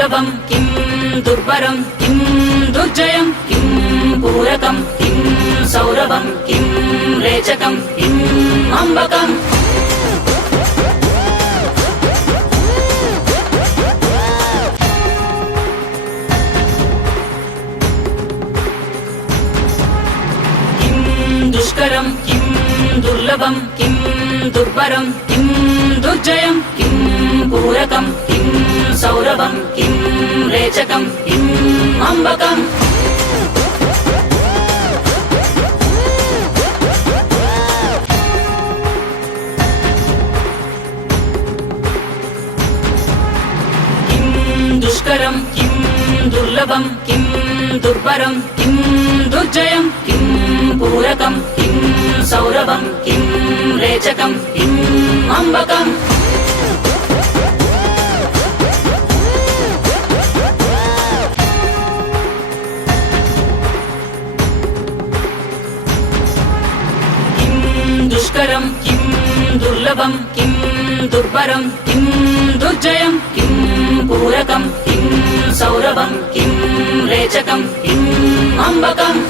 दुर्लभं किं दुर्बरं किं दुर्जयं किं पूरकं किं सौरभं किं रेचकं किम् अम्बकम् दुष्करं किं दुर्लभं किं दुर्बरं किं दुर्जयं किं पूरकं किं सौरभं किं रेचकं किम् अम्बकम् किं दुष्करं किं दुर्लभं किं दुर्बरं किं दुर्जयं किं पूरकं किं सौरभं किं रेचकं किम् अम्बकम् किं दुष्करं किं दुर्लभं किं दुर्बरं किं दुर्जयं किं पूरकं किं सौरभं किं रेचकं किम् अम्बकम्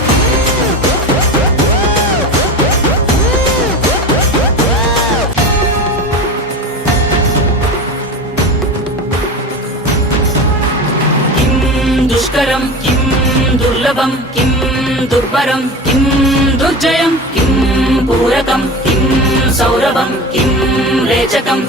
दुष्करं किं दुर्लभं किं दुर्बरं किं दुर्जयं किं पूरकं किं सौरभं किं रेचकं